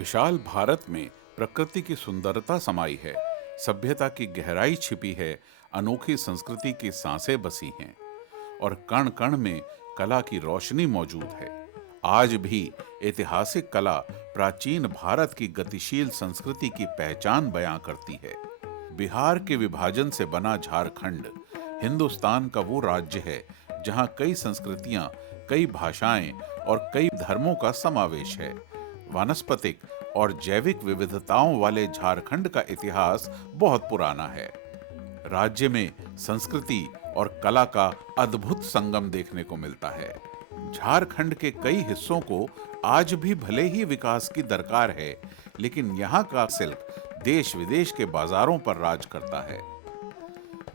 विशाल भारत में प्रकृति की सुंदरता समाई है, सभ्यता की गहराई छिपी है, अनोखी संस्कृति की सांसें बसी हैं और कण कण में कला की रोशनी मौजूद है। आज भी ऐतिहासिक कला प्राचीन भारत की गतिशील संस्कृति की पहचान बयां करती है। बिहार के विभाजन से बना झारखंड हिंदुस्तान का वो राज्य है जहां कई संस्कृतियां, कई भाषाएं और कई धर्मों का समावेश है। वानस्पतिक और जैविक विविधताओं वाले झारखंड का इतिहास बहुत पुराना है। राज्य में संस्कृति और कला का अद्भुत संगम देखने को मिलता है। झारखंड के कई हिस्सों को आज भी भले ही विकास की दरकार है, लेकिन यहाँ का सिल्क देश विदेश के बाजारों पर राज करता है।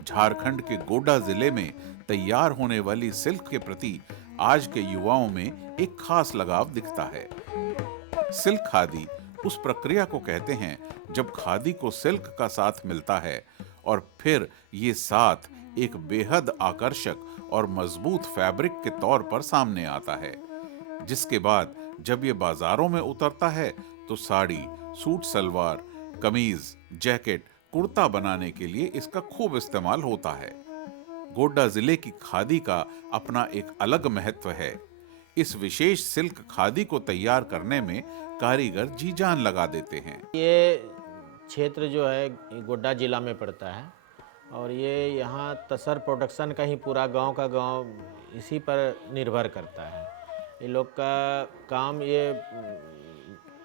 झारखंड के गोड्डा जिले में तैयार होने वाली सिल्क के प्रति आज के युवाओं में एक खास लगाव दिखता है। सिल्क खादी उस प्रक्रिया को कहते हैं जब खादी को सिल्क का साथ मिलता है और फिर ये साथ एक बेहद आकर्षक और मजबूत फैब्रिक के तौर पर सामने आता है, जिसके बाद जब ये बाजारों में उतरता है तो साड़ी, सूट सलवार, कमीज, जैकेट, कुर्ता बनाने के लिए इसका खूब इस्तेमाल होता है। गोड्डा जिले की खादी का अपना एक अलग महत्व है। इस विशेष सिल्क खादी को तैयार करने में कारीगर जी जान लगा देते हैं। ये क्षेत्र जो है गोड्डा जिला में पड़ता है और ये यहाँ तसर प्रोडक्शन का ही पूरा गांव का गांव इसी पर निर्भर करता है। ये लोग का काम ये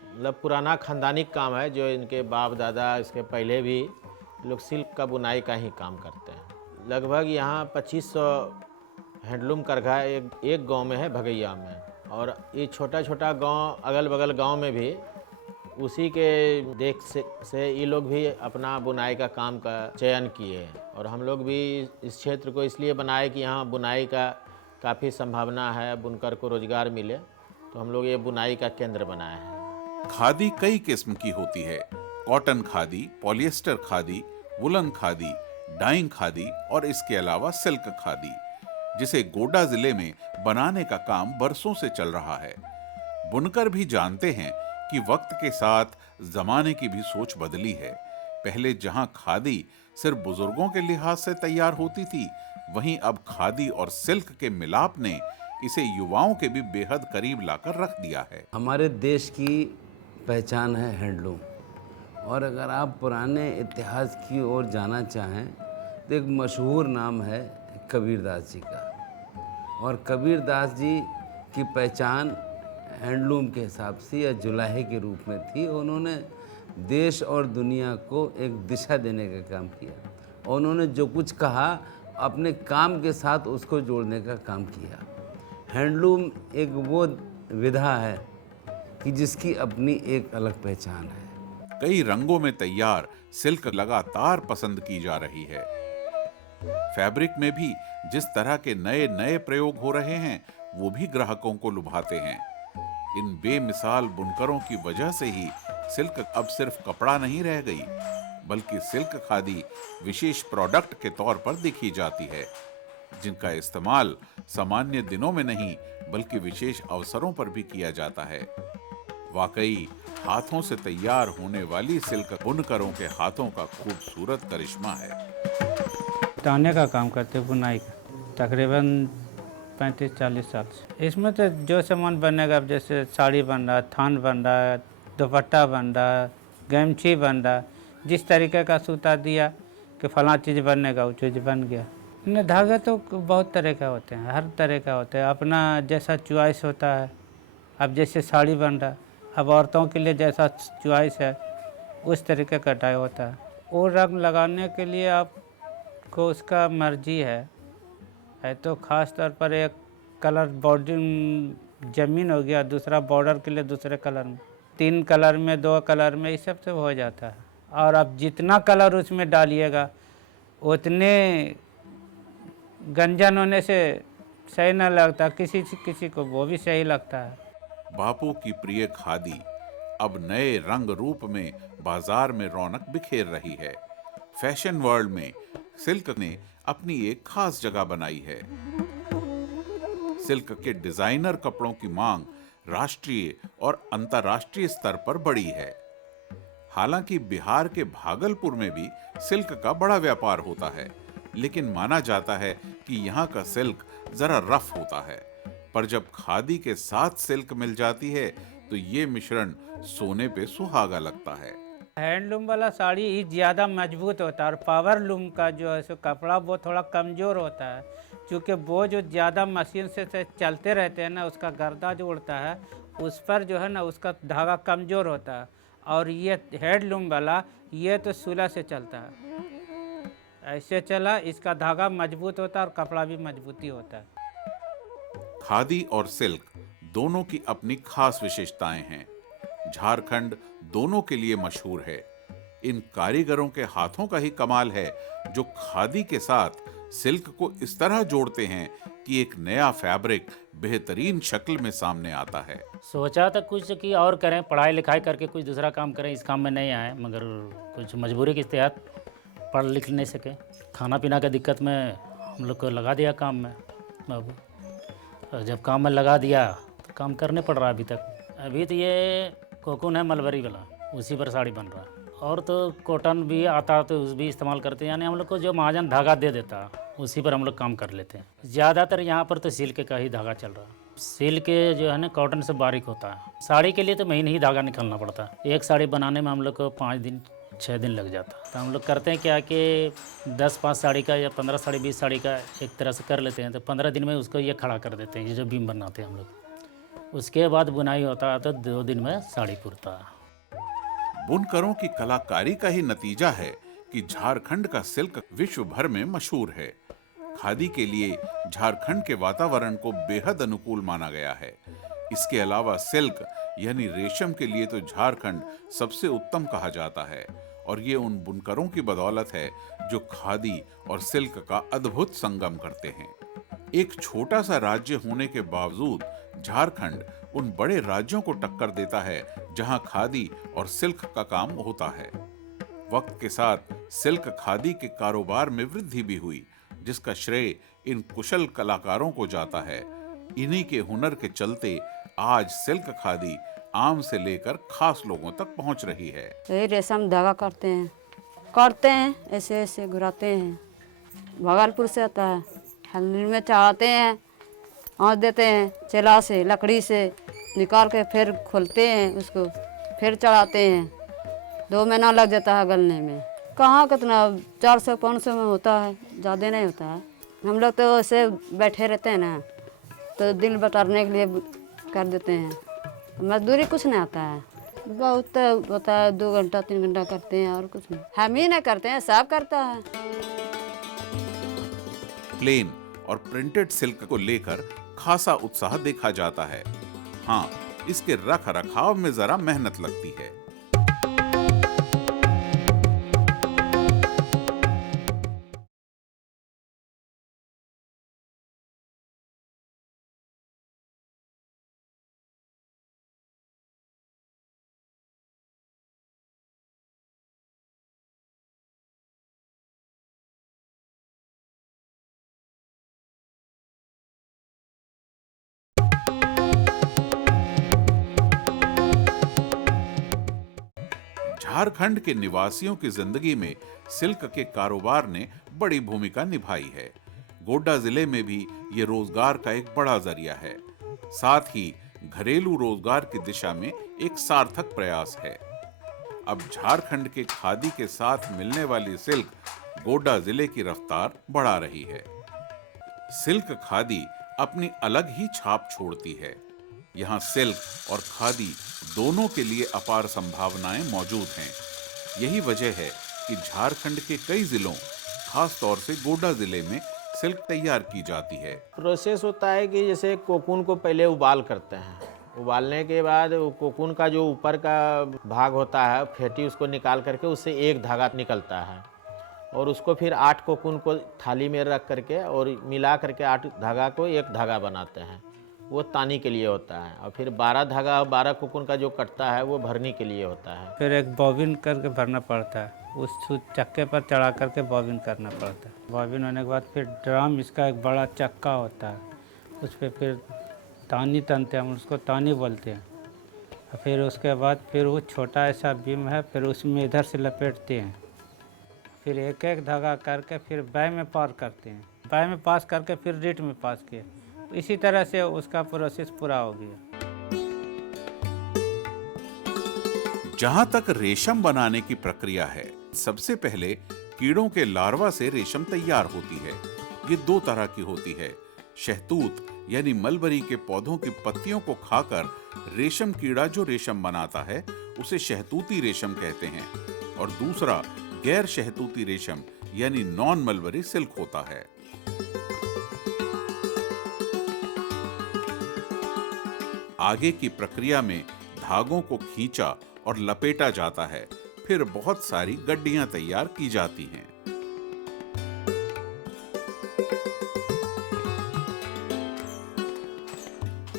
मतलब पुराना खानदानी काम है, जो इनके बाप दादा इसके पहले भी लोग सिल्क का बुनाई का ही काम करते हैं। लगभग यहाँ 2500 हैंडलूम करघा एक गांव में है, भगैया में, और ये छोटा छोटा गांव अगल बगल गांव में भी उसी के देख से ये लोग भी अपना बुनाई का काम का चयन किए और हम लोग भी इस क्षेत्र को इसलिए बनाए कि यहाँ बुनाई का काफ़ी संभावना है, बुनकर को रोजगार मिले, तो हम लोग ये बुनाई का केंद्र बनाए हैं। खादी कई किस्म की होती है। Cotton khadi, polyester khadi, woollen khadi, dyeing khadi और इसके अलावा सिल्क खादी, जिसे गोड्डा जिले में बनाने का काम बरसों से चल रहा है। बुनकर भी जानते हैं कि वक्त के साथ जमाने की भी सोच बदली है। पहले जहां खादी सिर्फ बुजुर्गों के लिहाज से तैयार होती थी, वहीं अब खादी और सिल्क के मिलाप ने इसे युवाओं के भी बेहद करीब लाकर रख दिया है। हमारे देश की पहचान है हैंडलूम, और अगर आप पुराने इतिहास की ओर जाना चाहें तो एक मशहूर नाम है कबीरदास जी का, और कबीरदास जी की पहचान हैंडलूम के हिसाब से या जुलाहे के रूप में थी। उन्होंने देश और दुनिया को एक दिशा देने का काम किया। उन्होंने जो कुछ कहा अपने काम के साथ उसको जोड़ने का काम किया। हैंडलूम एक वो विधा है कि जिसकी अपनी एक अलग पहचान है। कई रंगों में तैयार सिल्क लगातार पसंद की जा रही है। फैब्रिक में भी जिस तरह के नए नए प्रयोग हो रहे हैं, वो भी ग्राहकों को लुभाते हैं। इन बेमिसाल बुनकरों की वजह से ही सिल्क अब सिर्फ कपड़ा नहीं रह गई, बल्कि सिल्क खादी विशेष प्रोडक्ट के तौर पर दिखी जाती है, जिनका इस्तेमाल सामान्य दिनों में नहीं बल्कि विशेष अवसरों पर भी किया जाता है। वाकई हाथों से तैयार होने वाली सिल्क बुनकरों के हाथों का खूबसूरत करिश्मा है। ताने का काम करते हैं, बुनाई का, तकरीबन 35-40 साल से। इसमें तो जो सामान बनेगा, अब जैसे साड़ी बन रहा है, थान बन रहा है, दुपट्टा बन रहा है, गमछी बन रहा है, जिस तरीके का सूता दिया कि फलां चीज़ बनेगा वो चीज़ बन गया। इन्हें धागे तो बहुत तरह का होते हैं, हर तरह का होता है, अपना जैसा चॉइस होता है। अब जैसे साड़ी बन रहा है, अब औरतों के लिए जैसा चॉइस है उस तरीके का डाई होता है। वो रंग लगाने के लिए आपको उसका मर्जी है तो ख़ास तौर पर एक कलर बॉडी ज़मीन हो गया, दूसरा बॉर्डर के लिए दूसरे कलर में, 3 कलर में, 2 कलर में, इस सब से हो जाता है। और अब जितना कलर उसमें डालिएगा उतने गंजन होने से सही न लगता, किसी को वो भी सही लगता है। बापू की प्रिय खादी अब नए रंग रूप में बाजार में रौनक बिखेर रही है। फैशन वर्ल्ड में सिल्क ने अपनी एक खास जगह बनाई है। सिल्क के डिजाइनर कपड़ों की मांग राष्ट्रीय और अंतर्राष्ट्रीय स्तर पर बढ़ी है। हालांकि बिहार के भागलपुर में भी सिल्क का बड़ा व्यापार होता है, लेकिन माना जाता है कि यहाँ का सिल्क जरा रफ होता है। पर जब खादी के साथ सिल्क मिल जाती है तो ये मिश्रण सोने पे सुहागा लगता है। हैंडलूम वाला साड़ी ही ज़्यादा मजबूत होता है और पावर लूम का जो है सो कपड़ा वो थोड़ा कमज़ोर होता है, क्योंकि वो जो ज़्यादा मशीन से चलते रहते हैं ना, उसका गर्दा जो उड़ता है उस पर जो है ना उसका धागा कमज़ोर होता है। और ये हैंडलूम वाला ये तो सूला से चलता है, ऐसे चला, इसका धागा मजबूत होता है और कपड़ा भी मजबूती होता है। खादी और सिल्क दोनों की अपनी खास विशेषताएं हैं। झारखंड दोनों के लिए मशहूर है। इन कारीगरों के हाथों का ही कमाल है जो खादी के साथ सिल्क को इस तरह जोड़ते हैं कि एक नया फैब्रिक बेहतरीन शक्ल में सामने आता है। सोचा था कुछ कि और करें, पढ़ाई लिखाई करके कुछ दूसरा काम करें, इस काम में नहीं आए, मगर कुछ मजबूरी के तहत पढ़ लिख नहीं सके। खाना पीना का दिक्कत में हम लोग को लगा दिया काम में बाबू, और जब काम में लगा दिया तो काम करने पड़ रहा है अभी तक। अभी तो ये कोकून है मलबरी वाला, उसी पर साड़ी बन रहा है। और तो कॉटन भी आता तो उस भी इस्तेमाल करते हैं, यानी हम लोग को जो महाजन धागा दे देता उसी पर हम लोग काम कर लेते हैं। ज़्यादातर यहाँ पर तो सिल्क का ही धागा चल रहा है। सिल्क जो है ना कॉटन से बारीक होता है। साड़ी के लिए तो महीने ही धागा निकालना पड़ता है। एक साड़ी बनाने में हम लोग को 5 दिन 6 दिन लग जाता है। तो हम लोग करते हैं क्या कि 10-5 साड़ी का या 15 साड़ी 20 साड़ी का एक तरह से कर लेते हैं, तो 15 दिन में उसको ये खड़ा कर देते हैं, ये जो बीम बनाते हैं हम लोग। उसके बाद बुनाई होता है तो 2 दिन में साड़ी पुरता है। बुनकरों की कलाकारी का ही नतीजा है कि झारखंड का सिल्क विश्व भर में मशहूर है। खादी के लिए झारखंड के वातावरण को बेहद अनुकूल माना गया है। इसके अलावा सिल्क यानी रेशम के लिए तो झारखंड सबसे उत्तम कहा जाता है, और ये उन बुनकरों की बदौलत है जो खादी और सिल्क का अद्भुत संगम करते हैं। एक छोटा सा राज्य होने के बावजूद झारखंड उन बड़े राज्यों को टक्कर देता है जहां खादी और सिल्क का काम होता है। वक्त के साथ सिल्क खादी के कारोबार में वृद्धि भी हुई, जिसका श्रेय इन कुशल कलाकारों को जाता है। इन्हीं के हुनर के चलते आज सिल्क खादी आम से लेकर खास लोगों तक पहुंच रही है। यही रेशम धागा करते हैं, ऐसे ऐसे घुराते हैं। भागलपुर से आता है, हल्दी में चढ़ाते हैं, आँच देते हैं, चला से लकड़ी से निकाल के फिर खोलते हैं, उसको फिर चढ़ाते हैं। 2 महीना लग जाता है गलने में। कहाँ कितना 400-500 में होता है, ज़्यादा नहीं होता है। हम लोग तो ऐसे बैठे रहते हैं ना, तो दिल बटारने के लिए कर देते हैं। मजदूरी कुछ नहीं आता है, बहुत होता है, 2 घंटा 3 घंटा करते हैं और कुछ नहीं। हम ही नहीं करते हैं, सब करता है। प्लेन और प्रिंटेड सिल्क को लेकर खासा उत्साह देखा जाता है। हाँ, इसके रख रखाव में जरा मेहनत लगती है। झारखंड के निवासियों की जिंदगी में सिल्क के कारोबार ने बड़ी भूमिका निभाई है। गोड्डा जिले में भी ये रोजगार का एक बड़ा जरिया है। साथ ही घरेलू रोजगार की दिशा में एक सार्थक प्रयास है। अब झारखंड के खादी के साथ मिलने वाली सिल्क गोड्डा जिले की रफ्तार बढ़ा रही है। सिल्क खादी अपनी अलग ही छाप छोड़ती है। यहाँ सिल्क और खादी दोनों के लिए अपार संभावनाएं मौजूद हैं। यही वजह है कि झारखंड के कई जिलों, खास तौर से गोड्डा जिले में सिल्क तैयार की जाती है। प्रोसेस होता है कि जैसे कोकून को पहले उबाल करते हैं। उबालने के बाद कोकून का जो ऊपर का भाग होता है, फेटी, उसको निकाल करके उससे एक धागा निकलता है, और उसको फिर 8 कोकून को थाली में रख करके और मिला करके 8 धागा को एक धागा बनाते हैं। वो तानी के लिए होता है, और फिर 12 धागा 12 कोकून का जो कटता है वो भरनी के लिए होता है। फिर एक बॉबिन करके भरना पड़ता है, उस चक्के पर चढ़ा करके बॉबिन करना पड़ता है। बॉबिन होने के बाद फिर ड्रम, इसका एक बड़ा चक्का होता है, उस पर फिर तानी तनते हैं, हम उसको तानी बोलते हैं। और फिर उसके बाद फिर वो छोटा ऐसा बीम है, फिर उसमें इधर से लपेटते हैं, फिर एक एक धागा करके फिर बाएं में पार करते हैं, बाएं में पास करके फिर रीट में पास किए। इसी तरह से उसका प्रोसेस पूरा हो गया। जहां तक रेशम बनाने की प्रक्रिया है, सबसे पहले कीड़ों के लार्वा से रेशम तैयार होती है। ये दो तरह की होती है। शहतूत यानी मलबरी के पौधों की पत्तियों को खाकर रेशम कीड़ा जो रेशम बनाता है उसे शहतूती रेशम कहते हैं, और दूसरा गैर शहतूती रेशम यानी नॉन मलबरी सिल्क होता है। आगे की प्रक्रिया में धागों को खींचा और लपेटा जाता है, फिर बहुत सारी गड्डियां तैयार की जाती हैं।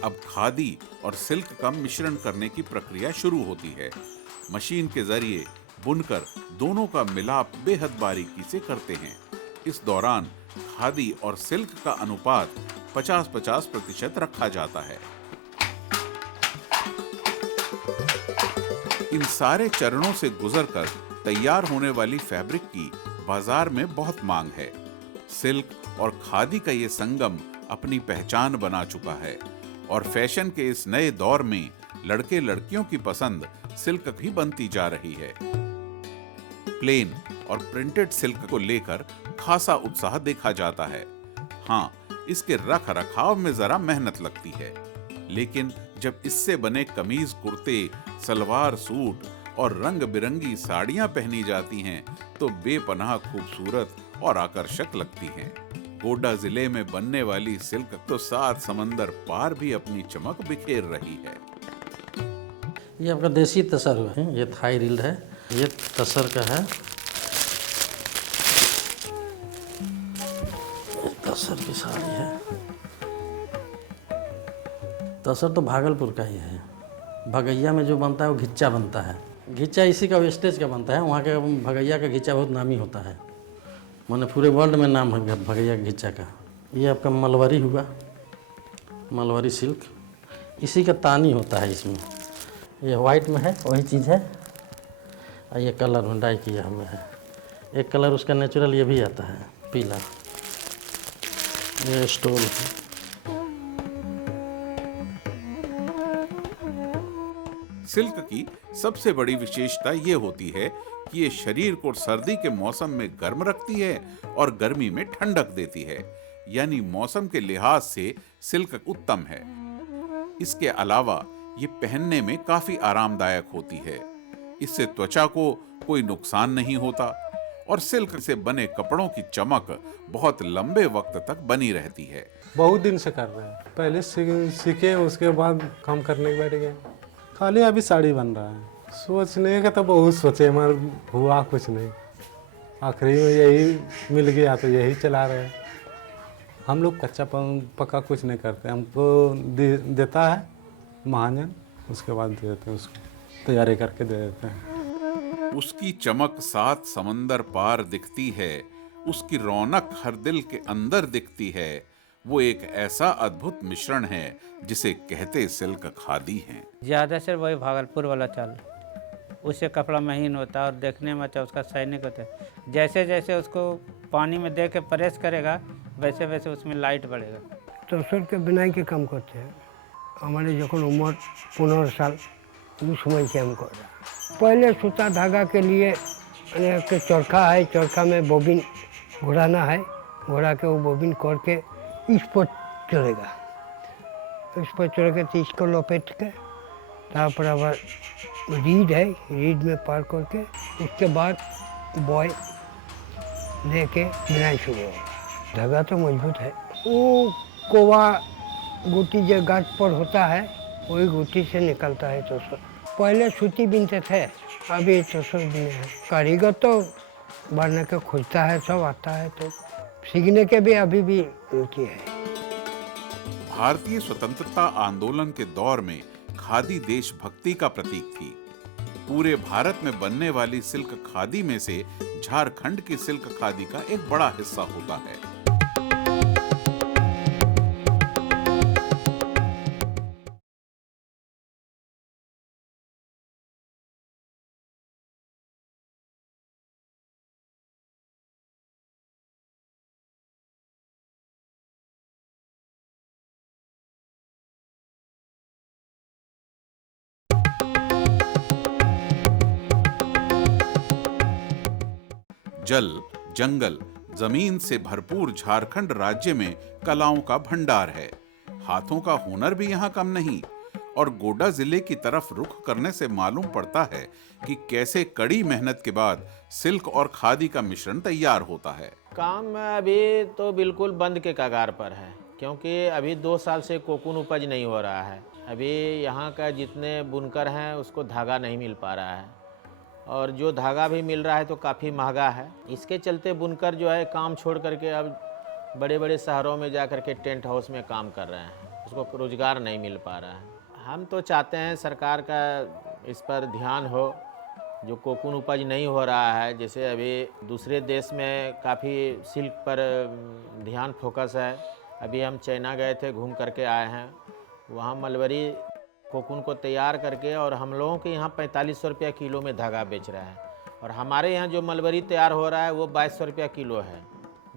अब खादी और सिल्क का मिश्रण करने की प्रक्रिया शुरू होती है। मशीन के जरिए बुनकर दोनों का मिलाप बेहद बारीकी से करते हैं। इस दौरान खादी और सिल्क का अनुपात 50-50% रखा जाता है। इन सारे चरणों से गुजरकर तैयार होने वाली फैब्रिक की बाजार में बहुत मांग है। सिल्क और खादी का ये संगम अपनी पहचान बना चुका है, और फैशन के इस नए दौर में लड़के लड़कियों की पसंद सिल्क भी बनती जा रही है। प्लेन और प्रिंटेड सिल्क को लेकर खासा उत्साह देखा जाता है। हाँ, इसके रख रखाव में जरा मेहनत लगती है, लेकिन जब इससे बने कमीज, कुर्ते, सलवार सूट और रंग बिरंगी साड़ियां पहनी जाती हैं तो बेपनाह खूबसूरत और आकर्षक लगती हैं। गोड्डा जिले में बनने वाली सिल्क तो 7 समंदर पार भी अपनी चमक बिखेर रही है। ये आपका देसी तसर हुआ है, ये थाई रील है, ये तसर का है, तसर की साड़ी है। तसर तो भागलपुर का ही है। भगैया में जो बनता है वो घिच्चा बनता है। घिच्चा इसी का वेस्टेज का बनता है। वहाँ के भगैया का घिच्चा बहुत नामी होता है, माने पूरे वर्ल्ड में नाम है भगैया के घिच्चा का। ये आपका मलबरी हुआ, मलबरी सिल्क, इसी का तानी होता है इसमें। ये वाइट में है, वही चीज़ है, और ये कलर में डाई किया हुआ है। एक कलर उसका नेचुरल ये भी आता है, पीला। ये स्टोल है। सिल्क की सबसे बड़ी विशेषता ये होती है कि ये शरीर को सर्दी के मौसम में गर्म रखती है और गर्मी में ठंडक देती है, यानी मौसम के लिहाज से सिल्क उत्तम है। इसके अलावा ये पहनने में काफी आरामदायक होती है। इससे त्वचा को कोई नुकसान नहीं होता, और सिल्क से बने कपड़ों की चमक बहुत लंबे वक्त तक बनी रहती है। बहुत दिन से कर रहे हैं, पहले सीखे, उसके बाद काम करने के बैठ गए। खाली अभी साड़ी बन रहा है। सोचने का तो बहुत सोचे, मगर हुआ कुछ नहीं। आखिरी में यही मिल गया तो यही चला रहे हैं। हम लोग कच्चा पक्का कुछ नहीं करते, हमको देता है महाजन, उसके बाद दे देते हैं, उसको तैयारी करके दे देते हैं। उसकी चमक 7 समंदर पार दिखती है, उसकी रौनक हर दिल के अंदर दिखती है। वो एक ऐसा अद्भुत मिश्रण है जिसे कहते सिल्क खादी हैं। ज़्यादा से वही भागलपुर वाला चाल, उससे कपड़ा महीन होता है और देखने में अच्छा उसका सैनिक होता है। जैसे जैसे उसको पानी में दे के प्रेस करेगा वैसे वैसे उसमें लाइट बढ़ेगा। तसर के बुनाई के काम करते हैं। हमारे जखन उम्र 15 साल उस समय से हम कर रहा। पहले सूता धागा के लिए के चरखा है, चरखा में बोबिन घुराना है, घुरा के वो बोबिन करके इस पर चलेगा। इस पर चढ़ के तो इसको लपेट के तापर अब रीड है, रीड में पार करके उसके बाद बॉय लेके बुनाई शुरू हो। धागा तो मजबूत है। वो कोवा गुटी जो गाछ पर होता है वही गुटी से निकलता है तसर। पहले सूती बिनते थे, अभी तसर बिने हैं। कारीगर तो बढ़ने के खोजता है, सब आता है, तो सीखने के भी अभी भी रुचि है। भारतीय स्वतंत्रता आंदोलन के दौर में खादी देशभक्ति का प्रतीक थी। पूरे भारत में बनने वाली सिल्क खादी में से झारखंड की सिल्क खादी का एक बड़ा हिस्सा होता है। जल, जंगल, जमीन से भरपूर झारखंड राज्य में कलाओं का भंडार है। हाथों का हुनर भी यहाँ कम नहीं। और गोड्डा जिले की तरफ रुख करने से मालूम पड़ता है कि कैसे कड़ी मेहनत के बाद सिल्क और खादी का मिश्रण तैयार होता है। काम अभी तो बिल्कुल बंद के कगार पर है, क्योंकि अभी 2 साल से कोकून उपज नहीं हो रहा है। अभी यहाँ का जितने बुनकर हैं उसको धागा नहीं मिल पा रहा है, और जो धागा भी मिल रहा है तो काफ़ी महंगा है। इसके चलते बुनकर जो है काम छोड़ करके अब बड़े बड़े शहरों में जा कर के टेंट हाउस में काम कर रहे हैं, उसको रोज़गार नहीं मिल पा रहा है। हम तो चाहते हैं सरकार का इस पर ध्यान हो। जो कोकून उपज नहीं हो रहा है, जैसे अभी दूसरे देश में काफ़ी सिल्क पर ध्यान फोकस है। अभी हम चाइना गए थे, घूम करके आए हैं। वहाँ मलबरी कोकून को तैयार करके और हम लोगों के यहाँ 4500 रुपया किलो में धागा बेच रहे हैं, और हमारे यहाँ जो मलबरी तैयार हो रहा है वो 2200 रुपया किलो है।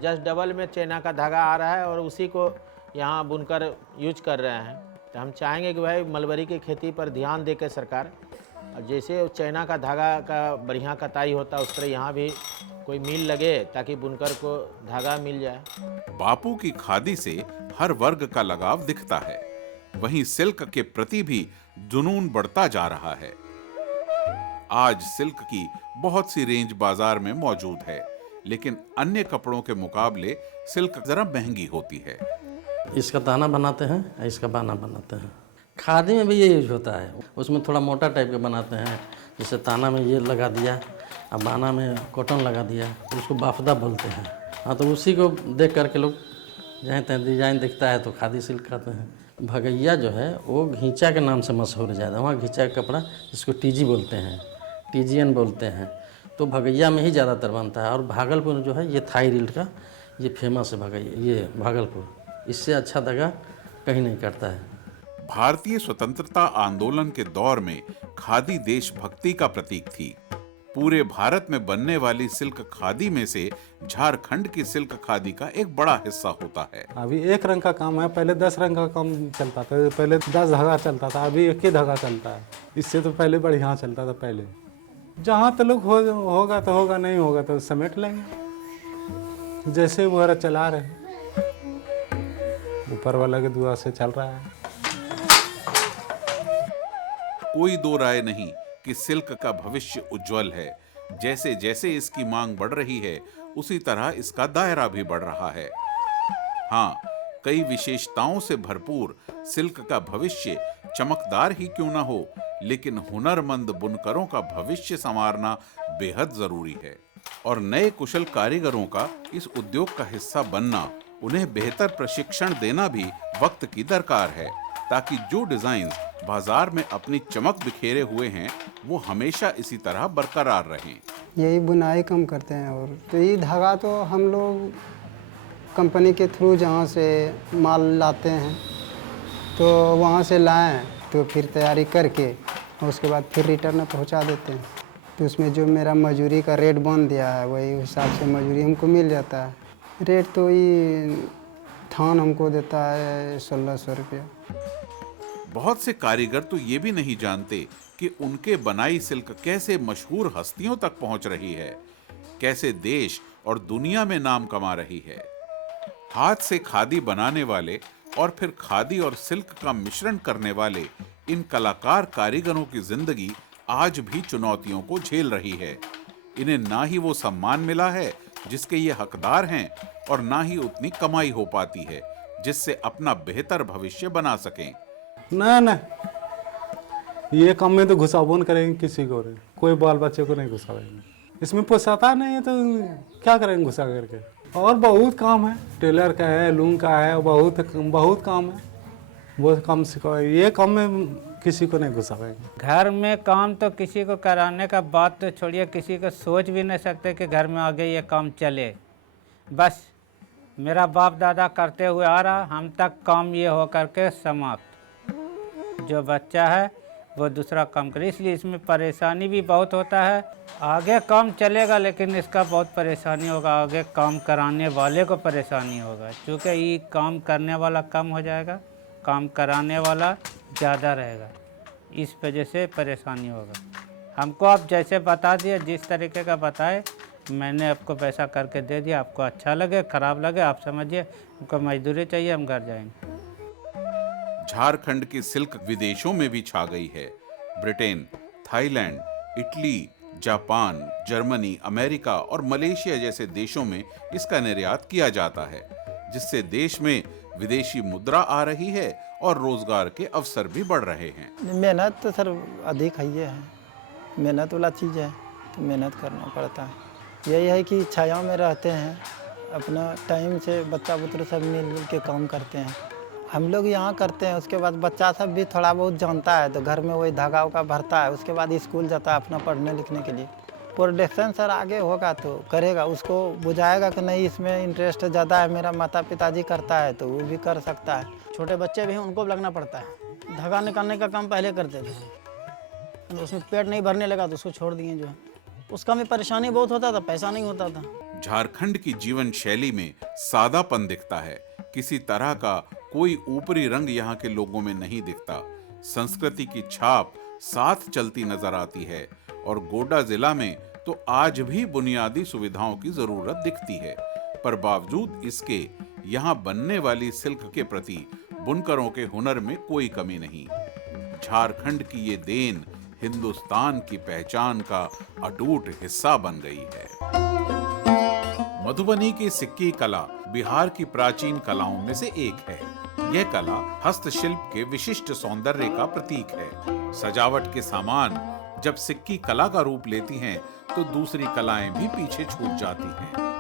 जस्ट डबल में चाइना का धागा आ रहा है और उसी को यहाँ बुनकर यूज कर रहे हैं। तो हम चाहेंगे कि भाई मलबरी की खेती पर ध्यान दे के सरकार, और जैसे चाइना का धागा का बढ़िया कताई होता है उस तरह यहाँ भी कोई मिल लगे ताकि बुनकर को धागा मिल जाए। बापू की खादी से हर वर्ग का लगाव दिखता है, वहीं सिल्क के प्रति भी जुनून बढ़ता जा रहा है। आज सिल्क की बहुत सी रेंज बाजार में मौजूद है, लेकिन अन्य कपड़ों के मुकाबले सिल्क जरा महंगी होती है। इसका दाना बनाते हैं, इसका बाना बनाते हैं। खादी में भी ये यूज होता है, उसमें थोड़ा मोटा टाइप का बनाते हैं। जैसे ताना में ये लगा दिया और बाना में कॉटन लगा दिया, तो उसको बाफदा बोलते हैं। हाँ, तो उसी को देख करके लोग जहाँ तहाँ डिजाइन दिखता है तो खादी सिल्क कहते हैं। भगैया जो है वो घींचा के नाम से मशहूर है ज़्यादा। वहाँ घींचा का कपड़ा जिसको टीजी बोलते हैं, टीजियन बोलते हैं, तो भगैया में ही ज़्यादातर बनता है। और भागलपुर जो है ये थाई रिल्ड का ये फेमस है भगैया, ये भागलपुर। इससे अच्छा धागा कहीं नहीं करता है। भारतीय स्वतंत्रता आंदोलन के दौर में खादी देशभक्ति का प्रतीक थी। पूरे भारत में बनने वाली सिल्क खादी में से झारखंड की सिल्क खादी का एक बड़ा हिस्सा होता है। अभी एक रंग का काम है, पहले 10 रंग का काम चलता था। पहले 10 धागा चलता था, अभी एक ही धागा चलता है। इससे तो पहले बढ़िया चलता था। पहले जहाँ तक होगा तो होगा, नहीं होगा तो समेट लेंगे। जैसे वो चला रहे, ऊपर वाला के दुआ से चल रहा है। कोई दो राय नहीं कि सिल्क का भविष्य उज्जवल है। जैसे जैसे इसकी मांग बढ़ रही है, उसी तरह इसका दायरा भी बढ़ रहा है। हाँ, कई विशेषताओं से भरपूर सिल्क का भविष्य चमकदार ही क्यों ना हो, लेकिन हुनरमंद बुनकरों का भविष्य संवारना बेहद जरूरी है। और नए कुशल कारीगरों का इस उद्योग का हिस्सा बनना, उन्हें बेहतर प्रशिक्षण देना भी वक्त की दरकार है, ताकि जो डिजाइन बाजार में अपनी चमक बिखेरे हुए हैं वो हमेशा इसी तरह बरकरार रहें। यही बुनाई कम करते हैं। और तो ये धागा तो हम लोग कंपनी के थ्रू जहाँ से माल लाते हैं तो वहाँ से लाएं, तो फिर तैयारी करके और उसके बाद फिर रिटर्न पहुँचा देते हैं। तो उसमें जो मेरा मजूरी का रेट बन दिया है वही हिसाब से मजूरी हमको मिल जाता है। रेट तो ये थान हमको देता है 1600 रुपया। बहुत से कारीगर तो ये भी नहीं जानते कि उनके बनाई सिल्क कैसे मशहूर हस्तियों तक पहुंच रही है, कैसे देश और दुनिया में नाम कमा रही है। हाथ से खादी बनाने वाले और फिर खादी और सिल्क का मिश्रण करने वाले इन कलाकार कारीगरों की जिंदगी आज भी चुनौतियों को झेल रही है। इन्हें ना ही वो सम्मान मिला है जिसके ये हकदार हैं, और ना ही उतनी कमाई हो पाती है जिससे अपना बेहतर भविष्य बना सकें। ना, ये काम में तो घुसावन करेंगे किसी को, कोई बाल बच्चे को नहीं घुसाएंगे। इसमें पोसाता नहीं है तो क्या करेंगे घुसा करके। और बहुत काम है, टेलर का है, लूम का है, बहुत काम है। वो काम सिखाओ, ये काम में किसी को नहीं घुसाएंगे। घर में काम तो किसी को कराने का बात तो छोड़िए, किसी को सोच भी नहीं सकते कि घर में आगे ये काम चले। बस मेरा बाप दादा करते हुए आ रहा, हम तक काम ये हो करके समाप्त। जो बच्चा है वो दूसरा काम करे, इसलिए इसमें परेशानी भी बहुत होता है। आगे काम चलेगा लेकिन इसका बहुत परेशानी होगा, आगे काम कराने वाले को परेशानी होगा, क्योंकि ये काम करने वाला कम हो जाएगा, काम कराने वाला ज़्यादा रहेगा। इस वजह से परेशानी होगा। हमको आप जैसे बता दिए, जिस तरीके का बताए मैंने आपको पैसा करके दे दिया, आपको अच्छा लगे ख़राब लगे आप समझिए, हमको मजदूरी चाहिए, हम घर जाएंगे। झारखंड की सिल्क विदेशों में भी छा गई है। Britain, Thailand, Italy, Japan, Germany, America और मलेशिया जैसे देशों में इसका निर्यात किया जाता है, जिससे देश में विदेशी मुद्रा आ रही है और रोजगार के अवसर भी बढ़ रहे हैं। मेहनत तो सर अधिक है, मेहनत वाला चीज़ है तो मेहनत करना पड़ता है। यही है कि छायाओं में रहते हैं, अपना टाइम से बच्चा बुतरू सब मिल के काम करते हैं। हम लोग यहाँ करते हैं, उसके बाद बच्चा सब भी थोड़ा बहुत जानता है तो घर में वही धागा उगा भरता है, उसके बाद स्कूल जाता है अपना पढ़ने लिखने के लिए। प्रोडक्शन सर आगे होगा तो करेगा, उसको बुझाएगा कि नहीं इसमें इंटरेस्ट ज़्यादा है, मेरा माता पिताजी करता है तो वो भी कर सकता है। छोटे बच्चे भी हैं उनको भी लगना पड़ता है। धागा निकालने का काम पहले करते थे, उसमें पेट नहीं भरने लगा तो उसको छोड़ दिए। जो है उसका भी परेशानी बहुत होता था, पैसा नहीं होता था। झारखंड की जीवन शैली में सादापन दिखता है, किसी तरह का कोई ऊपरी रंग यहाँ के लोगों में नहीं दिखता। संस्कृति की छाप साथ चलती नजर आती है और गोड्डा जिला में तो आज भी बुनियादी सुविधाओं की जरूरत दिखती है, पर बावजूद इसके यहाँ बनने वाली सिल्क के प्रति बुनकरों के हुनर में कोई कमी नहीं। झारखंड की ये देन हिंदुस्तान की पहचान का अटूट हिस्सा बन गई है। मधुबनी की सिक्की कला बिहार की प्राचीन कलाओं में से एक है। यह कला हस्तशिल्प के विशिष्ट सौंदर्य का प्रतीक है। सजावट के सामान जब सिक्की कला का रूप लेती हैं, तो दूसरी कलाएं भी पीछे छूट जाती हैं।